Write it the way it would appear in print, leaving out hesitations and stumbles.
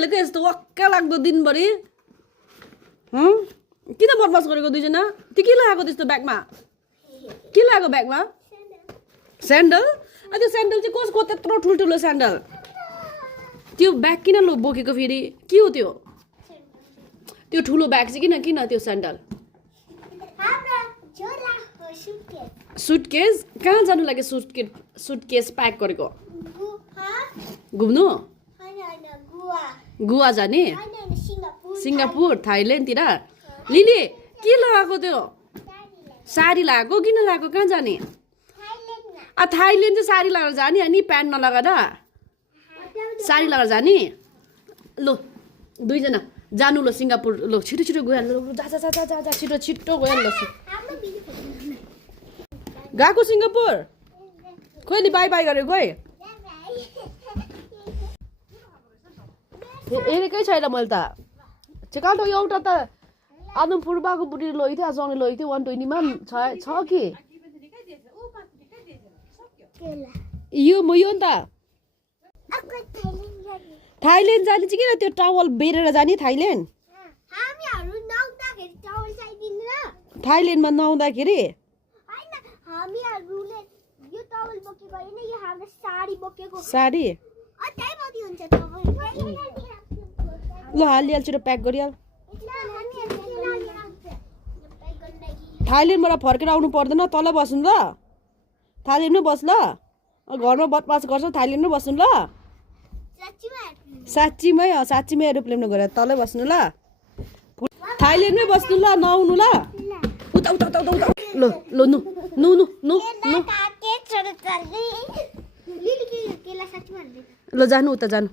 खेलेको यस्तो वक्का लाग्दो दिनभरि किन बदमास गरेको दुईजना त्यो के लगाएको त्यस्तो ब्यागमा के लगाएको ब्यागमा स्यान्डल त्यो स्यान्डल चाहिँ कसको त्यत्रो ठुल्ठुलो स्यान्डल त्यो ब्याग किन बोकेको फेरि के हो त्यो ठुलो ब्याग चाहिँ किन त्यो स्यान्डल सुटकेस कहाँ जानु लागि सुटकेस प्याक गरेको घुम्नु गोवा जाने सिङ्गापुर थाइल्यान्डतिर लिली के लगाएको त्यो साडी लगाएको किन लगाएको कहाँ जाने थाइल्यान्ड चाहिँ साडी लगाएर जाने अनि प्यान्ट नलगाएर साडी लगाएर जाने लो दुईजना जानु लो सिङ्गापुर लो छिटो छिटो गइहाल्नु जा छिटो छिटो गइहाल्नु गएको सिङ्गापुर खोइ बाई बाई गरेर गए हेरेकै छैन मैले त चिकाल्टो एउटा त आदम पूर्वाको बुढी लगेको थियो आज लगेको थियो 120 मा छ कि यो नि त थाइल्यान्ड जाने चाहिँ किन त्यो टावल बेरेर जाने थाइल्यान्डमा नआउँदाखेरि साडी ल हालिहाल छिटो प्याक गरिहाल थाइल्यान्डबाट फर्केर आउनु पर्दैन तल बस्नु ल थाइल्यान्डमै बस ल घरमा बदमास गर्छ थाइल्यान्डमै बस्नु ल साँच्चीमै एरोप्लेनमा गएर तलै बस्नु ल थाइल्यान्डमै बस्नु ल नआउनु ल उता उता उता उता ल ल नु नु नु नु ल जानु उता जानु